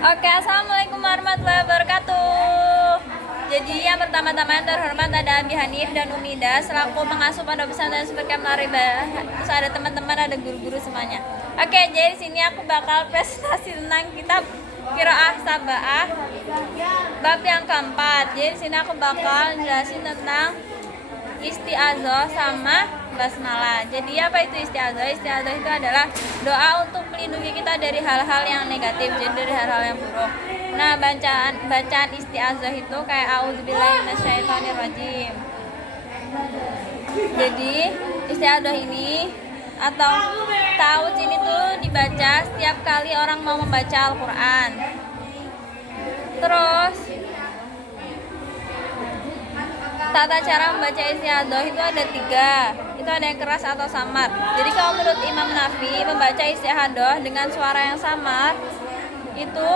Oke, assalamualaikum warahmatullahi wabarakatuh. Jadi yang pertama-tama yang terhormat ada Abi Hanif dan Umida selaku pengasuh Pondok Pesantren Super Camp Laribah. Terus ada teman-teman, ada guru-guru semuanya. Oke, jadi sini aku bakal presentasi tentang kitab Qiraah Sab'ah bab yang keempat. Jadi sini aku bakal jelasin tentang isti'adzah sama basmalah. Jadi apa itu isti'adzah? Isti'adzah itu adalah doa untuk melindungi kita dari hal-hal yang negatif, jadi dari hal-hal yang buruk. Nah, bacaan isti'adzah itu kayak a'udzubillahi minasyaitonirrajim. Jadi isti'adzah ini atau ta'awudz ini tuh dibaca setiap kali orang mau membaca Al-Qur'an. Terus tata cara membaca isti'adzah itu ada 3. Itu ada yang keras atau samar. Jadi kalau menurut Imam Nafi, membaca isti'adzah dengan suara yang samar itu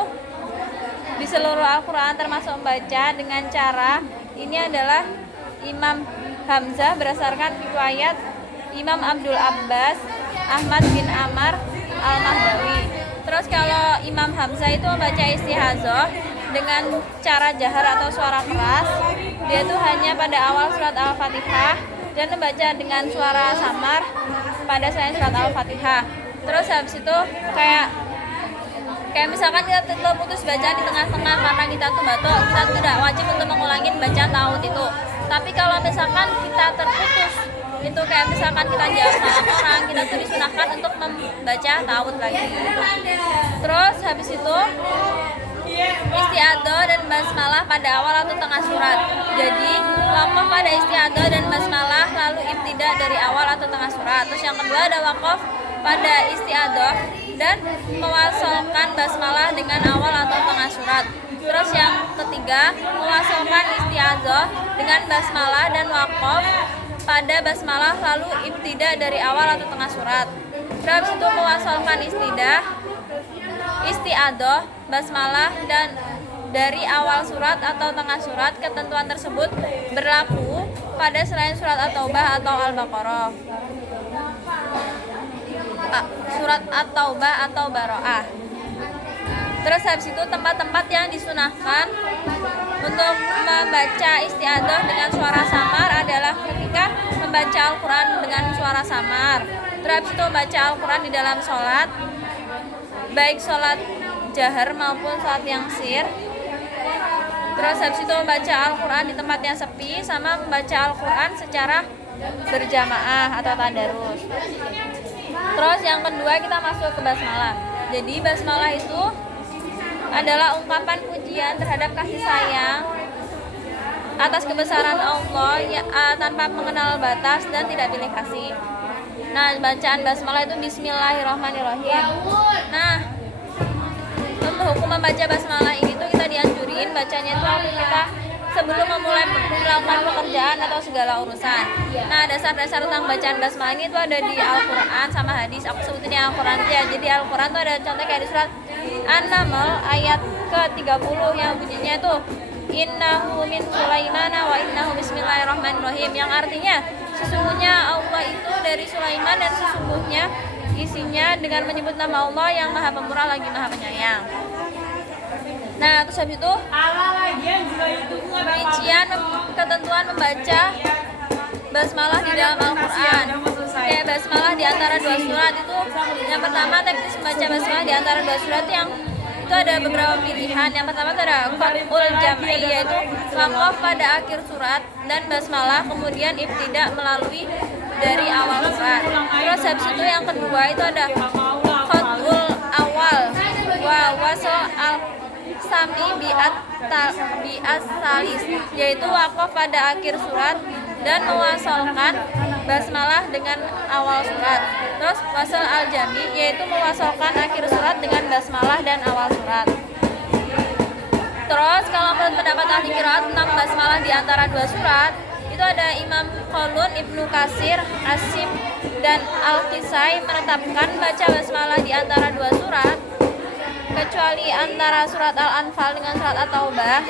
di seluruh Al-Quran termasuk membaca dengan cara ini adalah Imam Hamzah berdasarkan riwayat Imam Abdul Abbas Ahmad bin Amar Al-Mahdawi. Terus kalau Imam Hamzah itu membaca isti'adzah dengan cara jahar atau suara keras, dia itu hanya pada awal surat Al-Fatihah dan membaca dengan suara samar pada selain surat Al-Fatihah. Terus habis itu kayak misalkan kita terputus bacaan di tengah-tengah karena kita tuh batuk, kita tidak wajib untuk mengulangi bacaan ta'awudz itu. Tapi kalau misalkan kita terputus itu kayak misalkan kita jawab salam orang, kita tuh disunahkan untuk membaca ta'awudz lagi. Terus habis itu isti'adzah dan basmalah pada awal atau tengah surat. Jadi waqaf pada isti'adzah dan basmalah lalu ibtida dari awal atau tengah surat. Terus yang kedua ada waqaf pada isti'adzah dan mewasalkan basmalah dengan awal atau tengah surat. Terus yang ketiga mewasalkan isti'adzah dengan basmalah dan waqaf pada basmalah lalu ibtida dari awal atau tengah surat. Terus itu mewasalkan isti'adzah, basmalah dan dari awal surat atau tengah surat. Ketentuan tersebut berlaku pada selain surat At-Taubah atau Al-Baqarah, surat At-Taubah atau Baro'ah. Terus habis itu tempat-tempat yang disunahkan untuk membaca isti'adzah dengan suara samar adalah ketika membaca Al-Quran dengan suara samar. Terus habis itu membaca Al-Quran di dalam sholat, baik sholat jahar maupun sholat yang sir. Terus habis itu membaca Al-Quran di tempat yang sepi, sama membaca Al-Quran secara berjamaah atau tadarus. Terus yang kedua kita masuk ke basmalah. Jadi basmalah itu adalah ungkapan pujian terhadap kasih sayang atas kebesaran Allah tanpa mengenal batas dan tidak pilih kasih. Nah, bacaan basmalah itu Bismillahirrahmanirrahim. Nah, untuk hukum membaca basmalah ini tuh kita dianjurin bacanya itu waktu kita sebelum memulai melakukan pekerjaan atau segala urusan. Nah, dasar-dasar tentang bacaan basmalah ini tuh ada di Al-Quran sama hadis. Aku sebutin yang Al-Quran aja. Jadi Al-Quran tuh ada contoh kayak di surat An-Naml ayat ke-30 yang bunyinya itu Innahu min Sulaimana wa innahu bismillahirrahmanirrahim, yang artinya sesungguhnya Allah itu dari Sulaiman dan sesungguhnya isinya dengan menyebut nama Allah yang Maha Pemurah lagi Maha Penyayang. Nah, terus habis itu rincian ketentuan membaca basmalah di dalam Al-Quran. Kayak basmalah di antara 2 surat itu, yang pertama teknis membaca basmalah di antara 2 surat yang itu ada beberapa pilihan. Yang pertama itu ada qat'ul jam'i, yaitu waqaf pada akhir surat, dan basmalah kemudian ibtida melalui dari awal surat. Terus habis itu yang kedua itu ada qat'ul awal wa wasl al-sami bi'as-salis, yaitu waqaf pada akhir surat dan mewasalkan basmalah dengan awal surat. Terus wasal al-jami, yaitu mewasalkan akhir surat dengan basmalah dan awal surat. Terus kalau menurut pendapat ahli qiraat tentang basmalah di antara 2 surat, itu ada Imam Qalun, Ibnu Katsir, Asim dan Al-Qisai menetapkan baca basmalah di antara 2 surat kecuali antara surat Al-Anfal dengan surat At-Taubah.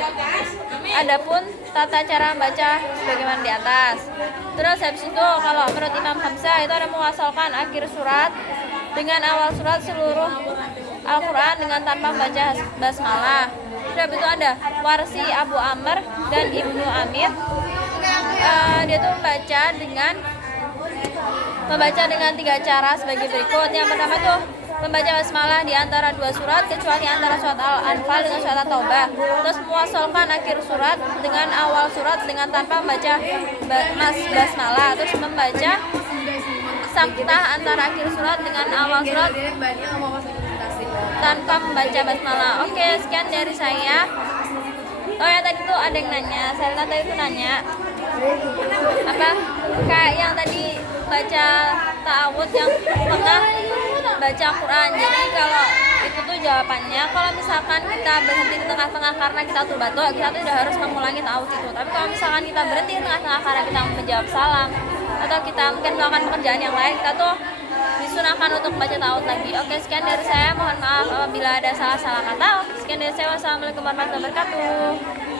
Adapun tata cara membaca sebagaimana di atas. Terus habis itu kalau menurut Imam Hamzah itu ada mewasalkan akhir surat dengan awal surat seluruh Al-Quran dengan tanpa membaca basmalah. Terus itu ada Warsi, Abu Amr, dan Ibnu Amir. Dia tuh membaca dengan 3 cara sebagai berikut. Yang pertama tuh membaca basmalah di antara 2 surat kecuali antara surat Al-Anfal dengan surat At-Taubah. Terus mewasalkan akhir surat dengan awal surat dengan tanpa membaca basmalah. Terus membaca saktah antara akhir surat dengan awal surat tanpa membaca basmalah. Oke, sekian dari saya. Oh ya, tadi tuh ada yang nanya, saya tadi itu nanya apa kayak yang tadi baca ta'awud yang pernah baca Quran. Jadi kalau itu tuh jawabannya, kalau misalkan kita berhenti di tengah-tengah karena kita tuh batuk, kita tuh udah harus mengulangi ta'awud itu. Tapi kalau misalkan kita berhenti di tengah-tengah karena kita menjawab salam atau kita mungkin melakukan pekerjaan yang lain, kita tuh disunahkan untuk baca ta'awud lagi. Oke, sekian dari saya, mohon maaf apabila ada salah-salah kata. Sekian dari saya, wassalamualaikum warahmatullahi wabarakatuh.